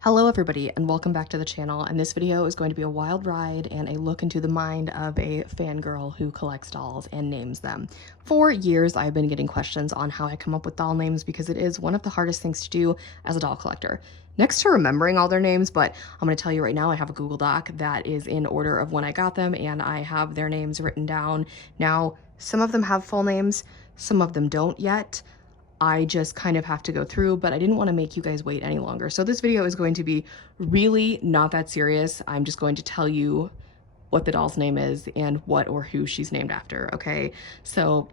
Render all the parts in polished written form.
Hello everybody and welcome back to the channel, and this video is going to be a wild ride and a look into the mind of a fangirl who collects dolls and names them. For years I've been getting questions on how I come up with doll names because it is one of the hardest things to do as a doll collector. Next to remembering all their names, but I'm going to tell you right now I have a Google Doc that is in order of when I got them and I have their names written down. Now, some of them have full names, some of them don't yet. I just kind of have to go through, but I didn't want to make you guys wait any longer. So this video is going to be really not that serious. I'm just going to tell you what the doll's name is and what or who she's named after, okay? So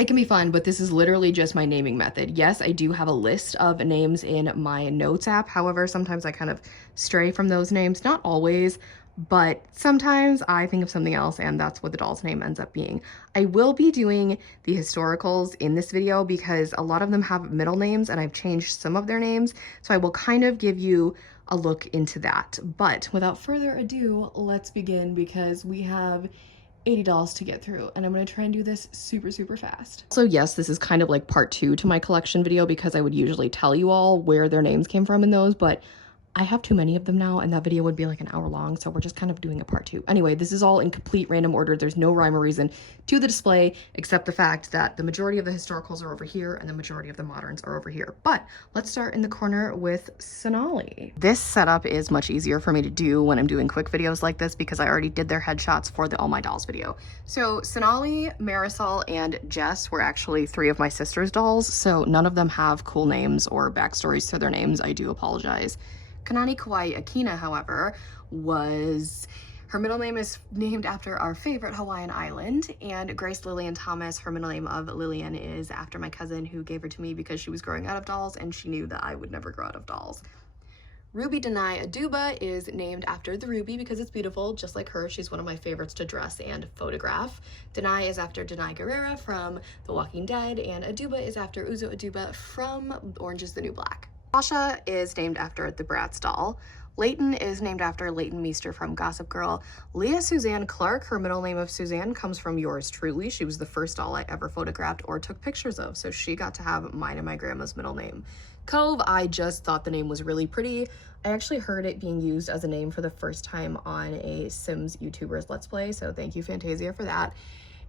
it can be fun, but this is literally just my naming method. Yes, I do have a list of names in my notes app. However, sometimes I kind of stray from those names, not always, but sometimes I think of something else and that's what the doll's name ends up being. I will be doing the historicals in this video because a lot of them have middle names and I've changed some of their names. So I will kind of give you a look into that. But without further ado, let's begin because we have 80 dolls to get through and I'm going to try and do this super fast. So yes, this is kind of like part 2 to my collection video because I would usually tell you all where their names came from in those, but I have too many of them now and that video would be like an hour long, so we're just kind of doing a part 2. Anyway, this is all in complete random order. There's no rhyme or reason to the display except the fact that the majority of the historicals are over here and the majority of the moderns are over here. But let's start in the corner with Sonali. This setup is much easier for me to do when I'm doing quick videos like this because I already did their headshots for the All My Dolls video. So Sonali, Marisol, and Jess were actually 3 of my sister's dolls, so none of them have cool names or backstories to their names. I do apologize. Kanani Kauai Akina, however, her middle name is named after our favorite Hawaiian island, and Grace Lillian Thomas, her middle name of Lillian, is after my cousin who gave her to me because she was growing out of dolls and she knew that I would never grow out of dolls. Ruby Denai Aduba is named after the ruby because it's beautiful, just like her. She's one of my favorites to dress and photograph. Denai is after Denai Guerrera from The Walking Dead, and Aduba is after Uzo Aduba from Orange is the New Black. Sasha is named after the Bratz doll. Leighton is named after Leighton Meester from Gossip Girl. Leah Suzanne Clark, her middle name of Suzanne, comes from yours truly. She was the first doll I ever photographed or took pictures of, so she got to have mine and my grandma's middle name. Cove, I just thought the name was really pretty. I actually heard it being used as a name for the first time on a Sims YouTuber's Let's Play, so thank you Fantasia for that.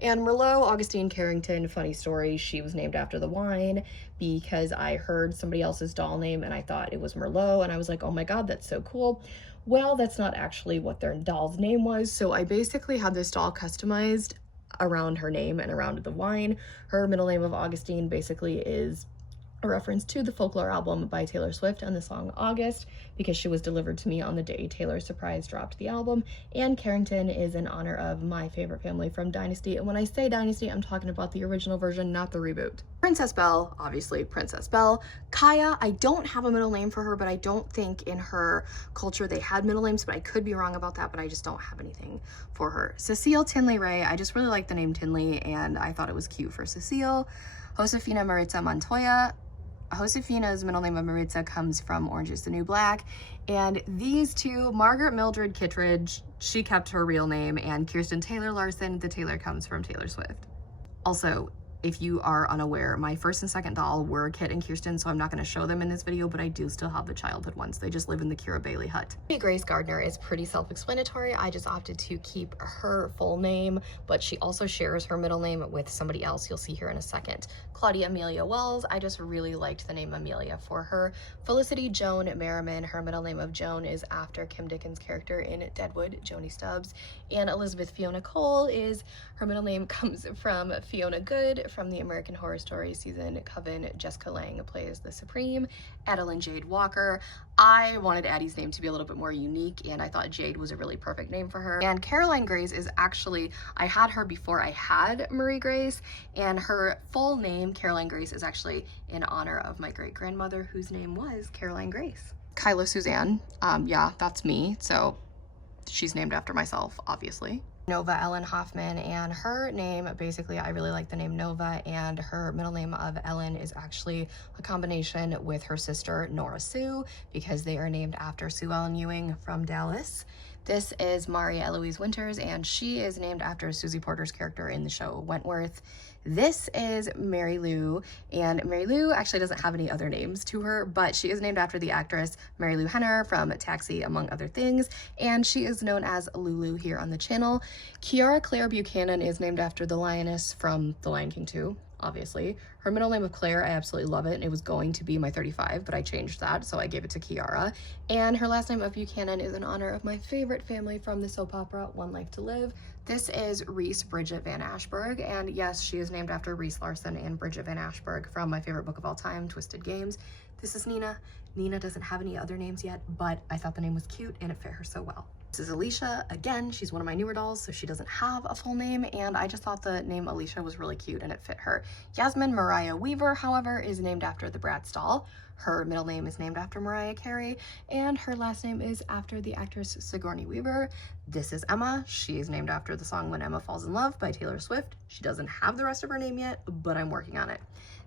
And Merlot Augustine Carrington, funny story, she was named after the wine because I heard somebody else's doll name and I thought it was Merlot and I was like, oh my god, that's so cool. Well, that's not actually what their doll's name was, so I basically had this doll customized around her name and around the wine. Her middle name of Augustine basically is a reference to the Folklore album by Taylor Swift and the song August because she was delivered to me on the day Taylor surprise dropped the album. And Carrington is in honor of my favorite family from Dynasty, and when I say Dynasty, I'm talking about the original version, not the reboot. Princess Belle, obviously Princess Belle. Kaya, I don't have a middle name for her, but I don't think in her culture they had middle names, but I could be wrong about that, but I just don't have anything for her. Cecile Tinley Ray, I just really like the name Tinley and I thought it was cute for Cecile. Josefina Maritza Montoya. Josefina's middle name of Maritza comes from Orange is the New Black. And these two, Margaret Mildred Kittredge, she kept her real name, and Kirsten Taylor Larson, the Taylor comes from Taylor Swift. Also, if you are unaware, my first and second doll were Kit and Kirsten, so I'm not going to show them in this video, but I do still have the childhood ones. They just live in the Kira Bailey hut. Grace Gardner is pretty self-explanatory. I just opted to keep her full name, but she also shares her middle name with somebody else you'll see here in a second. Claudia Amelia Wells, I just really liked the name Amelia for her. Felicity Joan Merriman, her middle name of Joan is after Kim Dickens' character in Deadwood, Joni Stubbs. And Elizabeth Fiona Cole is, her middle name comes from Fiona Good from the American Horror Story season Coven. Jessica Lange plays the Supreme. Adeline Jade Walker. I wanted Addie's name to be a little bit more unique and I thought Jade was a really perfect name for her. And Caroline Grace is actually, I had her before I had Marie Grace, and her full name, Caroline Grace, is actually in honor of my great-grandmother whose name was Caroline Grace. Kyla Suzanne, yeah, that's me, so she's named after myself, obviously. Nova Ellen Hoffman, and her name, basically I really like the name Nova, and her middle name of Ellen is actually a combination with her sister Nora Sue because they are named after Sue Ellen Ewing from Dallas. This is Mari Eloise Winters, and she is named after Susie Porter's character in the show Wentworth. This is Mary Lou, and Mary Lou actually doesn't have any other names to her, but she is named after the actress Mary Lou Henner from Taxi, among other things, and she is known as Lulu here on the channel. Kiara Claire Buchanan is named after the lioness from The Lion King 2, obviously. Her middle name of Claire, I absolutely love it, and it was going to be my 35, but I changed that, so I gave it to Kiara. And her last name of Buchanan is in honor of my favorite family from the soap opera One Life to Live. This is Reese Bridget Van Ashburg, and yes, she is named after Reese Larson and Bridget Van Ashburg from my favorite book of all time, Twisted Games. This is Nina. Nina doesn't have any other names yet, but I thought the name was cute and it fit her so well. This is Alicia. Again, she's one of my newer dolls, so she doesn't have a full name, and I just thought the name Alicia was really cute and it fit her. Yasmin Mariah Weaver, however, is named after the Bratz doll. Her middle name is named after Mariah Carey, and her last name is after the actress Sigourney Weaver. This is Emma. She is named after the song When Emma Falls in Love by Taylor Swift. She doesn't have the rest of her name yet, but I'm working on it.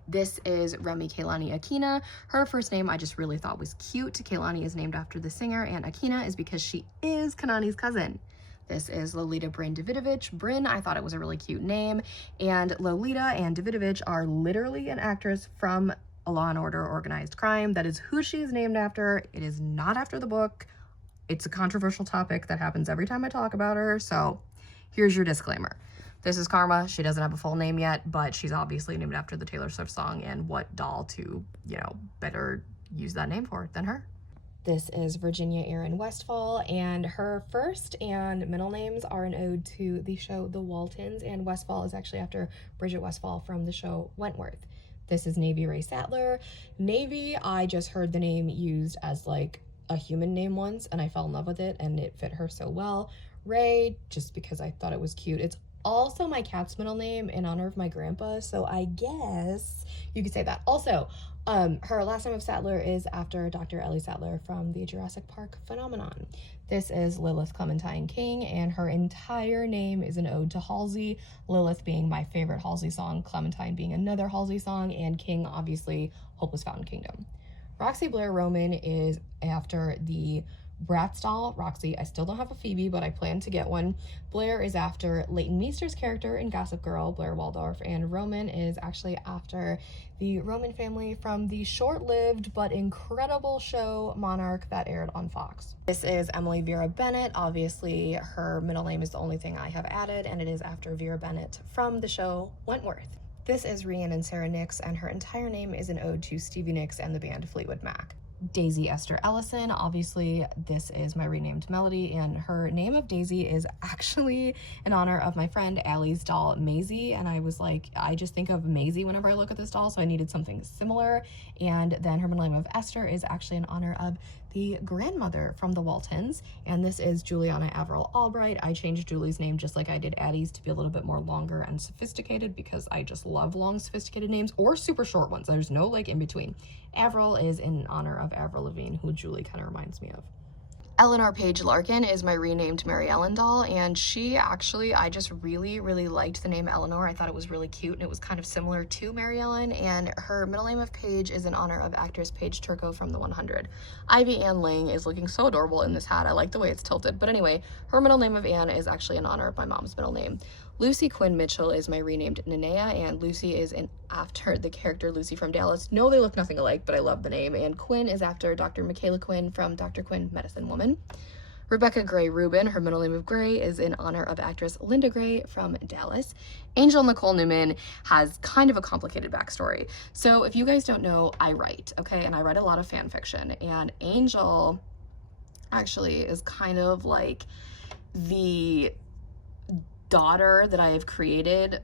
This is Remy Kaylani Akina. Her first name I just really thought was cute. Kaylani is named after the singer, and Akina is because she is Kanani's cousin. This is Lolita Bryn Davidovich. Bryn, I thought it was a really cute name, and Lolita and Davidovich are literally an actress from a Law and Order Organized Crime. That is who she is named after. It is not after the book. It's a controversial topic that happens every time I talk about her, so here's your disclaimer. This is Karma. She doesn't have a full name yet, but she's obviously named after the Taylor Swift song, and what doll to, better use that name for than her. This is Virginia Erin Westfall, and her first and middle names are an ode to the show The Waltons, and Westfall is actually after Bridget Westfall from the show Wentworth. This is Navy Ray Sattler. Navy, I just heard the name used as like a human name once, and I fell in love with it, and it fit her so well. Ray, just because I thought it was cute. It's also my cat's middle name in honor of my grandpa, so I guess you could say that. Also, her last name of Sattler is after Dr. Ellie Sattler from the Jurassic Park phenomenon. This is Lilith Clementine King, and her entire name is an ode to Halsey, Lilith being my favorite Halsey song, Clementine being another Halsey song, and King, obviously, Hopeless Fountain Kingdom. Roxy Blair Roman is after the Bratz doll. Roxy, I still don't have a Phoebe, but I plan to get one. Blair is after Leighton Meester's character in Gossip Girl, Blair Waldorf, and Roman is actually after the Roman family from the short-lived but incredible show Monarch that aired on Fox. This is Emily Vera Bennett. Obviously, her middle name is the only thing I have added, and it is after Vera Bennett from the show Wentworth. This is Rhiannon Sarah Nix, and her entire name is an ode to Stevie Nicks and the band Fleetwood Mac. Daisy Esther Ellison, obviously this is my renamed Melody, and her name of Daisy is actually in honor of my friend Allie's doll Maisie, and I was like, I just think of Maisie whenever I look at this doll, so I needed something similar. And then her middle name of Esther is actually in honor of the grandmother from the Waltons, and this is Juliana Averill Albright. I changed Julie's name just like I did Addie's to be a little bit more longer and sophisticated because I just love long sophisticated names, or super short ones. There's no like in between. Averill is in honor of Avril Lavigne, who Julie kind of reminds me of. Eleanor Paige Larkin is my renamed Mary Ellen doll, and she actually, I just really liked the name Eleanor. I thought it was really cute, and it was kind of similar to Mary Ellen, and her middle name of Paige is in honor of actress Paige Turco from The 100. Ivy Ann Lang is looking so adorable in this hat. I like the way it's tilted, but anyway, her middle name of Anne is actually in honor of my mom's middle name. Lucy Quinn Mitchell is my renamed Nenea, and Lucy is after the character Lucy from Dallas. No, they look nothing alike, but I love the name. And Quinn is after Dr. Michaela Quinn from Dr. Quinn, Medicine Woman. Rebecca Gray Rubin, her middle name of Gray, is in honor of actress Linda Gray from Dallas. Angel Nicole Newman has kind of a complicated backstory. So if you guys don't know, I write, okay? And I write a lot of fan fiction. And Angel actually is kind of like the daughter that I have created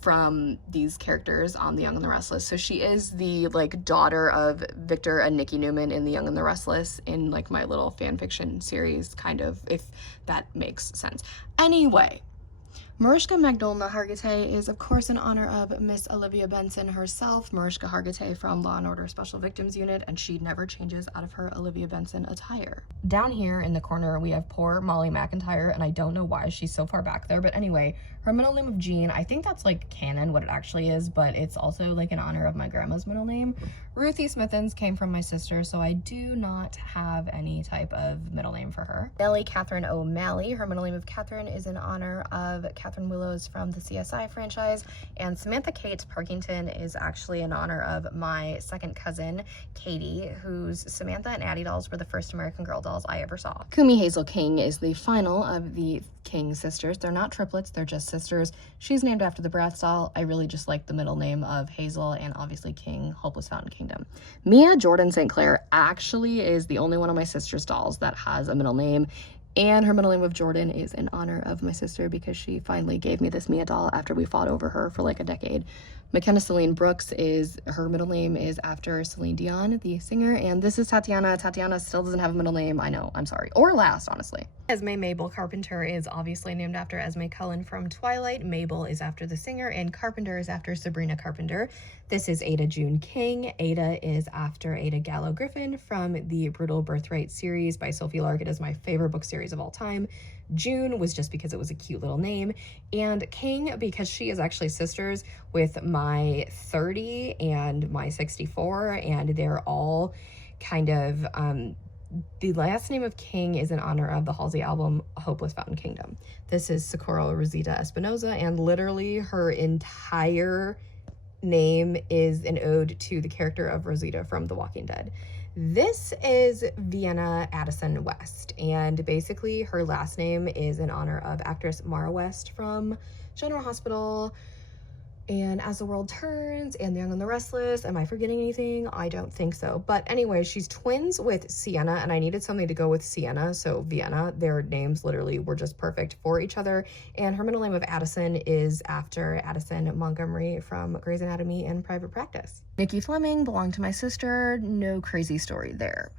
from these characters on The Young and the Restless. So she is the like daughter of Victor and Nikki Newman in The Young and the Restless in like my little fan fiction series, kind of, if that makes sense. Anyway, Mariska Magdalena Hargitay is, of course, in honor of Miss Olivia Benson herself, Mariska Hargitay from Law & Order Special Victims Unit, and she never changes out of her Olivia Benson attire. Down here in the corner, we have poor Molly McIntyre, and I don't know why she's so far back there, but anyway, her middle name of Jean, I think that's like canon, what it actually is, but it's also like in honor of my grandma's middle name. Ruthie Smithens came from my sister, so I do not have any type of middle name for her. Nellie Catherine O'Malley, her middle name of Catherine is in honor of Catherine Willows from the CSI franchise. And Samantha Kate Parkington is actually in honor of my second cousin, Katie, whose Samantha and Addie dolls were the first American Girl dolls I ever saw. Kumi Hazel King is the final of the King sisters. They're not triplets, they're just sisters. She's named after the Bratz doll. I really just like the middle name of Hazel and obviously King, Hopeless Fountain Kingdom. Mia Jordan St. Clair actually is the only one of my sister's dolls that has a middle name. And her middle name of Jordan is in honor of my sister because she finally gave me this Mia doll after we fought over her for like a decade. McKenna Celine Brooks is, her middle name is after Celine Dion, the singer. And this is Tatiana. Tatiana still doesn't have a middle name. I know, I'm sorry. Or last, honestly. Esme Mabel Carpenter is obviously named after Esme Cullen from Twilight. Mabel is after the singer, and Carpenter is after Sabrina Carpenter. This is Ada June King. Ada is after Ada Gallo Griffin from the Brutal Birthright series by Sophie Lark. It is my favorite book series of all time. June was just because it was a cute little name, and King because she is actually sisters with my 30 and my 64, and they're all kind of the last name of King is in honor of the Halsey album Hopeless Fountain Kingdom. This is Socorro Rosita Espinoza, and literally her entire name is an ode to the character of Rosita from The Walking Dead. This is Vienna Addison West, and basically her last name is in honor of actress Mara West from General Hospital and As the World Turns and The Young and the Restless. Am I forgetting anything? I don't think so. But anyway, she's twins with Sienna, and I needed something to go with Sienna, so Vienna. Their names literally were just perfect for each other. And her middle name of Addison is after Addison Montgomery from Grey's Anatomy and Private Practice. Nikki Fleming belonged to my sister. No crazy story there.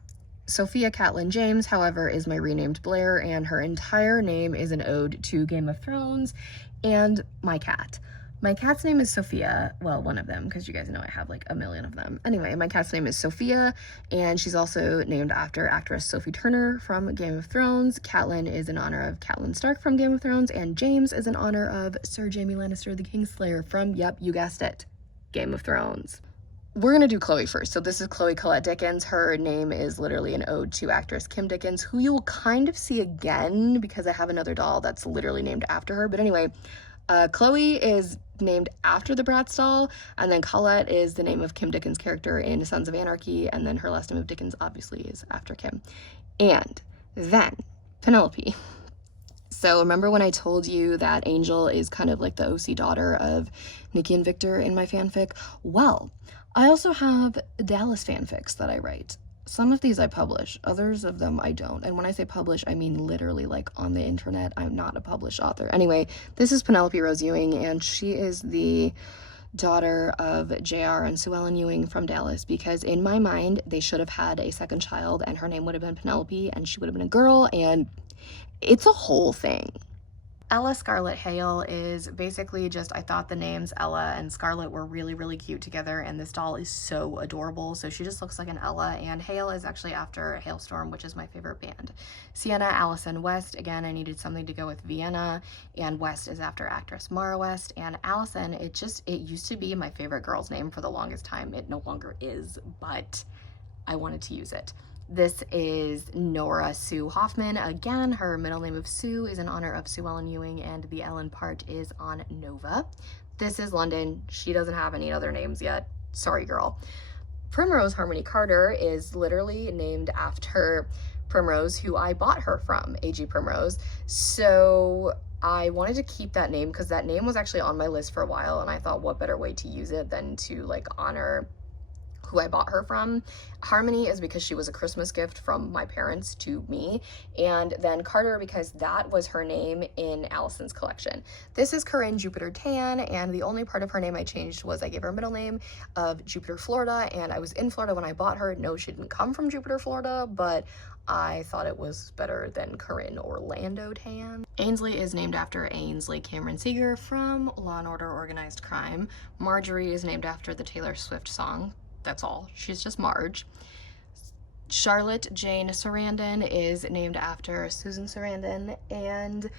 Sophia Catelyn James, however, is my renamed Blair, and her entire name is an ode to Game of Thrones and my cat. My cat's name is Sophia. Well, one of them, because you guys know I have like a million of them. Anyway, my cat's name is Sophia, and she's also named after actress Sophie Turner from Game of Thrones. Catelyn is in honor of Catelyn Stark from Game of Thrones, and James is in honor of Sir Jaime Lannister, the Kingslayer from, yep, you guessed it, Game of Thrones. We're gonna do Chloe first. So this is Chloe Collette Dickens. Her name is literally an ode to actress Kim Dickens, who you will kind of see again because I have another doll that's literally named after her. But anyway, Chloe is named after the Bratz doll, and then Colette is the name of Kim Dickens' character in Sons of Anarchy, and then her last name of Dickens obviously is after Kim. And then Penelope. So remember when I told you that Angel is kind of like the OC daughter of Nikki and Victor in my fanfic? Well, I also have Dallas fanfics that I write. Some of these I publish, others of them I don't. And when I say publish, I mean literally like on the internet. I'm not a published author. Anyway, this is Penelope Rose Ewing, and she is the daughter of JR and Sue Ellen Ewing from Dallas, because in my mind, they should have had a second child and her name would have been Penelope and she would have been a girl, and it's a whole thing. Ella Scarlett Hale is basically just, I thought the names Ella and Scarlett were really, really cute together, and this doll is so adorable. So she just looks like an Ella, and Hale is actually after Hailstorm, which is my favorite band. Sienna Allison West, again, I needed something to go with Vienna, and West is after actress Mara West. And Allison, it used to be my favorite girl's name for the longest time. It no longer is, but I wanted to use it. This is Nora Sue Hoffman. Again, her middle name of Sue is in honor of Sue Ellen Ewing, and the Ellen part is on Nova. This is London. She doesn't have any other names yet. Sorry, girl. Primrose Harmony Carter is literally named after Primrose, who I bought her from, A.G. Primrose. So I wanted to keep that name because that name was actually on my list for a while, and I thought what better way to use it than to like honor who I bought her from. Harmony is because she was a Christmas gift from my parents to me, and then Carter because that was her name in Allison's collection. This is Corinne Jupiter Tan, and the only part of her name I changed was I gave her a middle name of Jupiter, Florida, and I was in Florida when I bought her. No, she didn't come from Jupiter, Florida, but I thought it was better than Corinne Orlando Tan. Ainsley is named after Ainsley Cameron Seeger from Law & Order Organized Crime. Marjorie is named after the Taylor Swift song. That's all. She's just Marge. Charlotte Jane Sarandon is named after Susan Sarandon, and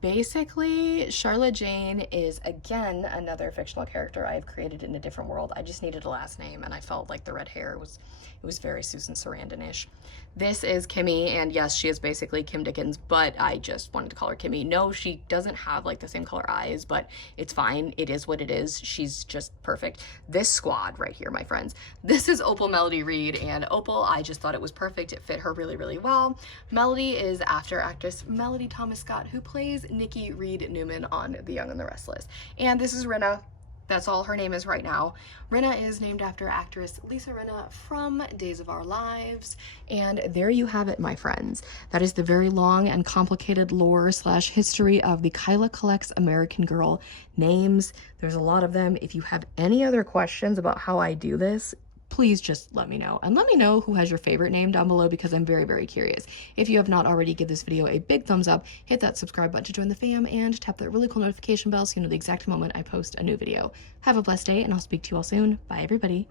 Basically, Charlotte Jane is again another fictional character I've created in a different world. I just needed a last name, and I felt like the red hair was, it was very Susan Sarandon-ish. This is Kimmy, and yes, she is basically Kim Dickens, but I just wanted to call her Kimmy. No, she doesn't have like the same color eyes, but it's fine. It is what it is. She's just perfect. This squad right here, my friends, this is Opal Melody Reed, and Opal, I just thought it was perfect. It fit her really, really well. Melody is after actress Melody Thomas Scott, who plays Nikki Reed Newman on The Young and the Restless. And this is Rinna. That's all her name is right now. Rinna is named after actress Lisa Rinna from Days of Our Lives. And there you have it, my friends. That is the very long and complicated lore / history of the Kyla Collects American Girl names. There's a lot of them. If you have any other questions about how I do this, please just let me know. And let me know who has your favorite name down below, because I'm very, very curious. If you have not already, give this video a big thumbs up, hit that subscribe button to join the fam, and tap that really cool notification bell so you know the exact moment I post a new video. Have a blessed day, and I'll speak to you all soon. Bye, everybody.